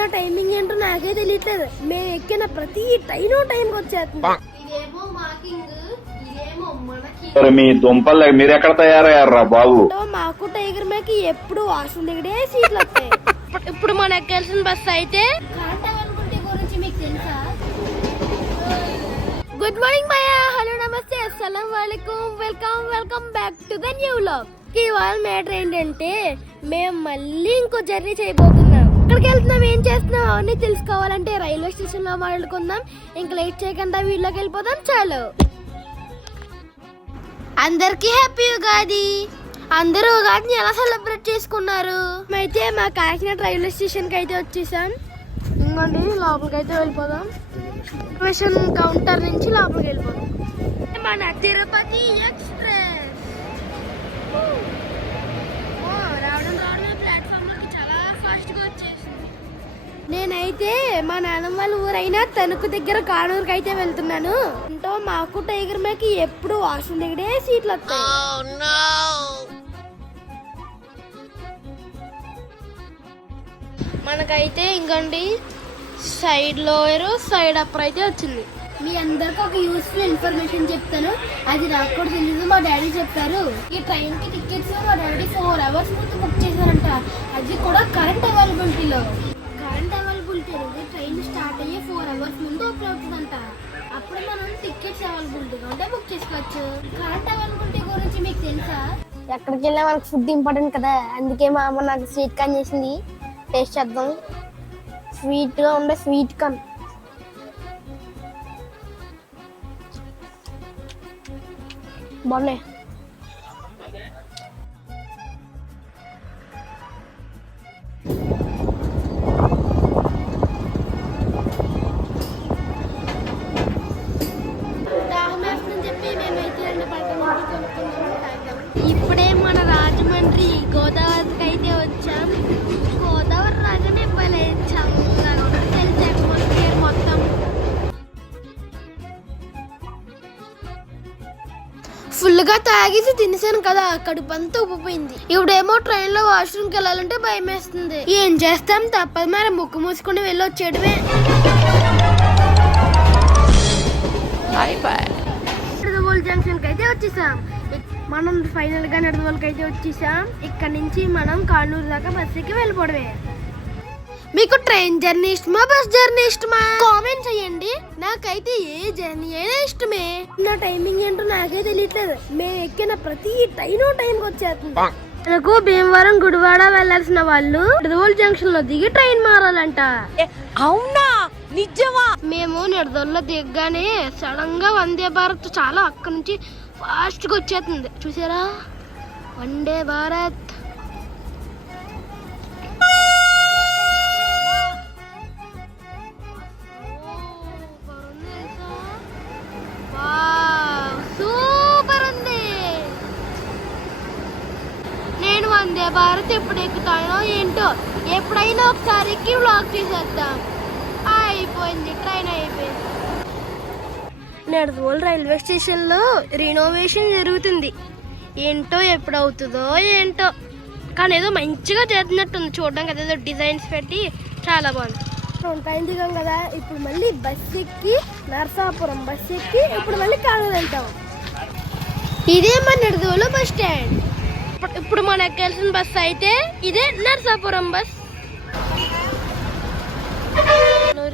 నా టైమింగ్ ఏంటో నాకే తెలియట్లేదు. మేము ఎక్కిన ప్రతి ట్రైన్ టైంకి వచ్చేస్తుంది. ఇదేమో మాకింగ్ ఇదేమో మనకి. మరి మీ దుంపలు మీరు ఎక్కడ తయారయ్యారా బాబు? మాకు టైగర్ మేకి ఎప్పుడు వాష్రూమ్ దగ్గరే సీట్లు వస్తాయి ఇప్పుడు మనం ఎక్కాల్సిన బస్సు అయితే? గురించి మీకు తెలుసా? గుడ్ మార్నింగ్ భయ్యా హలో నమస్తే. అస్సలం వాలేకుమ్ welcome welcome back to the new ఇవాళ మ్యాటర్ ఏంటంటే మేము మళ్ళీ ఇంకో జర్నీ చేయబోతున్నాం. ఎక్కడికి వెళ్తున్నాం ఏం చేస్తున్నాం అవన్నీ తెలుసుకోవాలంటే రైల్వే స్టేషన్లో మాట్లాడుకుందాం. ఇంకా లేట్ చేయకుండా వీళ్ళకి వెళ్ళిపోదాం. చాలు. అందరికి హ్యాపీ ఉగాది. అందరూ ఉగాదిని ఎలా సెలబ్రేట్ చేసుకున్నారు? అయితే మా కాకినాడ రైల్వే స్టేషన్కి అయితే వచ్చేసాం. ఇంకోండి లోపలికి అయితే వెళ్ళిపోదాం. రిజర్వేషన్ కౌంటర్ నుంచి లోపలికి వెళ్ళిపోదాం. మన తిరుపతి ఎక్స్ప్రెస్. నేనైతే మా నాన్నమ్మ వాళ్ళ ఊరైనా తణుకు దగ్గర కానూరుకి అయితే వెళ్తున్నాను. అంటే మాకు టైగర్ మేకి ఎప్పుడు వాష్రూమ్ దగ్గరే సీట్లు వస్తాయి. మనకైతే ఇంకండి సైడ్ లోయర్ సైడ్ అప్పర్ అయితే వచ్చింది. మీ అందరికి ఒక యూస్ఫుల్ ఇన్ఫర్మేషన్ చెప్తాను. అది నాకు కూడా తెలియదు మా డాడీ చెప్పారు. ఈ ట్రైన్కి టికెట్స్ మా డాడీ ఫోర్ అవర్స్ ముందు బుక్ చేశారంట. అది కూడా కరెంట్ అవైలబిలిటీలో అవర్స్ ముందు ఓపెన్ అవుతుందంట. అప్పుడు మనం టికెట్స్ అవైలబిలిటీగా ఉంటే బుక్ చేసుకోవచ్చు. కరెంట్ అవైలబిలిటీ గురించి మీకు తెలుసా? ఎక్కడికి వెళ్ళినా మనకు ఫుడ్ ఇంపార్టెంట్ కదా. అందుకే మా అమ్మ నాకు స్వీట్ కార్న్ చేసింది. టేస్ట్ చేద్దాం. స్వీట్గా ఉండే స్వీట్ కార్న్ బాగున్నాయి. ఇప్పుడే మన రాజమండ్రి గోదావరికి అయితే వచ్చాం. గోదావరి రాగానే భలే చల్లగా ఉంది. తెలిసి atmosphere మొత్తం. ఫుల్గా తాగేసి తినేసాను కదా కడుపు అంతా ఉబ్బిపోయింది. ఇప్పుడేమో ట్రైన్లో వాష్రూమ్కి వెళ్ళాలంటే భయం వేస్తుంది ఏం చేస్తాం తప్పదు మరి ముక్కు మూసుకుని వెళ్ళి వచ్చేయడమే నిడదవోలు జంక్షన్కి అయితే వచ్చేసాం. మనం ఫైనల్గా నిడదవోలుకి అయితే వచ్చేసాం. ఇక్కడ నుంచి మనం కానూరు దాకా బస్ ఎక్కి వెళ్ళిపోవడమే. మీకు ట్రైన్ జర్నీ ఇష్టమా బస్ జర్నీ ఇష్టమా? కామెంట్ చేయండి. నాకైతే ఏ జర్నీ అయినా ఇష్టమే. నా టైమింగ్ ఏంటో నాకే తెలియట్లేదు. మేము ఎక్కిన ప్రతి ట్రైన్ టైంకి వచ్చేస్తుంది. మనకు భీమవరం గుడివాడ వెళ్ళాల్సిన వాళ్ళు నిడదవోలు జంక్షన్లో దిగి ట్రైన్ మారాలంట. అవునా? నిజమా? మేము నిడదల్లో దిగ్గానే సడన్గా వందే భారత్ చాలా అక్కడ నుంచి ఫాస్ట్గా వచ్చేస్తుంది. చూసారా? వందే భారత్. సూపర్ ఉంది నేను వందే భారత్ ఎప్పుడు ఎక్కుతానో ఏంటో ఎప్పుడైనా ఒకసారి ఎక్కి వ్లాగ్ చేసేద్దాం. అయిపోయింది ట్రైన్ అయిపోయింది. నెడదవోలు రైల్వే స్టేషన్లో రినోవేషన్ జరుగుతుంది. ఏంటో ఎప్పుడు అవుతుందో ఏంటో. కానీ ఏదో మంచిగా చేస్తున్నట్టుంది. చూడడానికి అదేదో డిజైన్స్ పెట్టి చాలా బాగుంది. ట్రైన్ దిగాం కదా. ఇప్పుడు మళ్ళీ బస్ ఎక్కి నరసాపురం బస్ ఎక్కి ఇప్పుడు మళ్ళీ కానూరు వెళ్తాం. ఇదే మన నిడదవోలు బస్ స్టాండ్. ఇప్పుడు- ఇప్పుడు మనం ఎక్కాల్సిన బస్ అయితే ఇదే నరసాపురం బస్.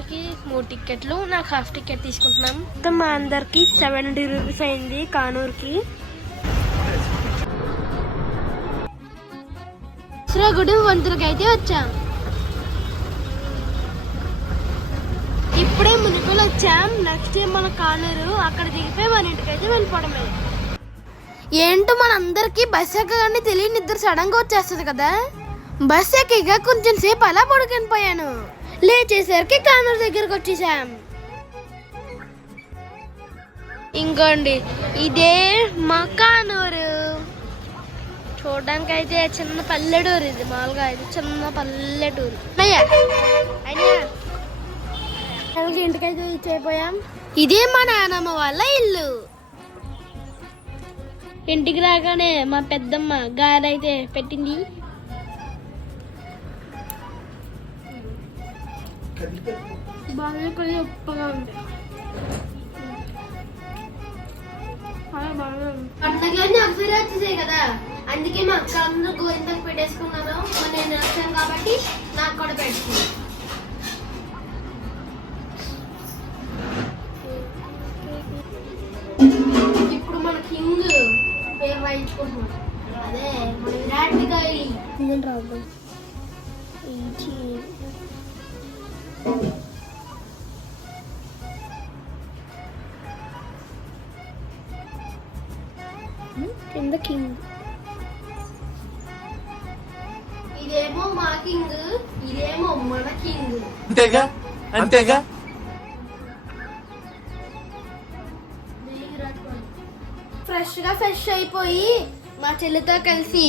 కానూరుకి మూడు టికెట్లు నాకు హాఫ్ టికెట్ తీసుకుంటున్నాం. మొత్తం మా అందరికి సెవెంటీ రూపీస్ అయింది కానూరుకి. శ్రీగుడి వంతులకి అయితే వచ్చాం. ఇప్పుడే మునుగులు వచ్చాం. నెక్స్ట్ మన కానూరు అక్కడ దిగిపోయి మన ఇంటికి అయితే వెళ్ళిపోవడమే. ఏంటో మనందరికి బస్ ఎక్కగానే తెలియని నిద్ర సడన్గా వచ్చేస్తుంది కదా. బస్ ఎక్కగా కొంచెం సేపు అలా పడుకొని పోయాను. లేచేసరికి కానూరు దగ్గరకు వచ్చేసాం. ఇంకోండి ఇదే మా కానూరు. చూడడానికి అయితే చిన్న పల్లెటూరు ఇది మామూలుగా ఇది చిన్న పల్లెటూరు. అయ్యా ఇంటికైతే ఇచ్చేపోయాం ఇదే మా నానమ్మ వాళ్ళ ఇల్లు. ఇంటికి రాగానే మా పెద్దమ్మ గారైతే పెట్టింది. బాగా కొద్దిగా ఉప్పగా ఉంది పండగలన్నీ ఒకసారి వచ్చేసాయి కదా. అందుకే మా అక్క అందరూ గోరింతకు పెట్టేసుకున్నారు. మరి నేను వచ్చాను కాబట్టి నాకు కూడా పెట్టుకుంది ఇప్పుడు మన కింగ్ పేరు రాయించుకుంటున్నాం అదే మన విరాట్ కోహ్లీ. రాదు కింద కింగ్ ఇదేమో మా కింగ్ ఇదేమో మన కింగ్ అంతేగా? అంతేగా? ఫ్రెష్గా ఫ్రెష్ అయిపోయి మా చెల్లితో కలిసి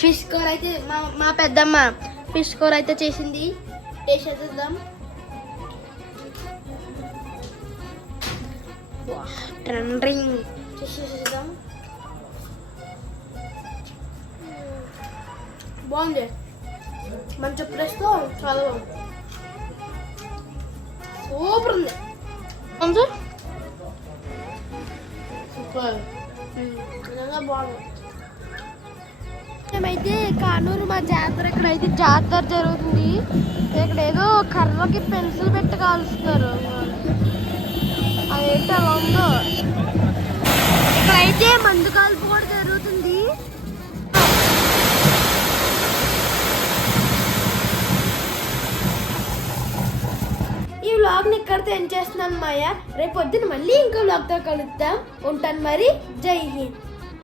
ఫిష్ కూర అయితే మా మా పెద్దమ్మ ఫిష్ కూర అయితే చేసింది. టేస్ట్ చేద్దాం ట్రెండింగ్ చేసేద్దాం బాగుంది. మంచి ప్లేస్తో చాలా బాగుంది. సూపర్ ఉంది. Sir super. నిజంగా బాగుంది. మేమైతే కానూరు మా జాతర ఇక్కడ అయితే జాతర జరుగుతుంది. ఇక్కడ ఏదో కర్రకి పెన్సిల్ పెట్టి కాలుస్తున్నారు. ఏంటో ఉందో ఇక్కడైతే మందు కాల్పు కూడా జరుగుతుంది. ఈ వ్లాగ్ని ఇక్కడితో ఏం చేస్తున్నాను మాయ. రేపు పొద్దున మళ్ళీ ఇంకో వ్లాగ్తో కలుద్దాం. ఉంటాను మరి. జై హింద్.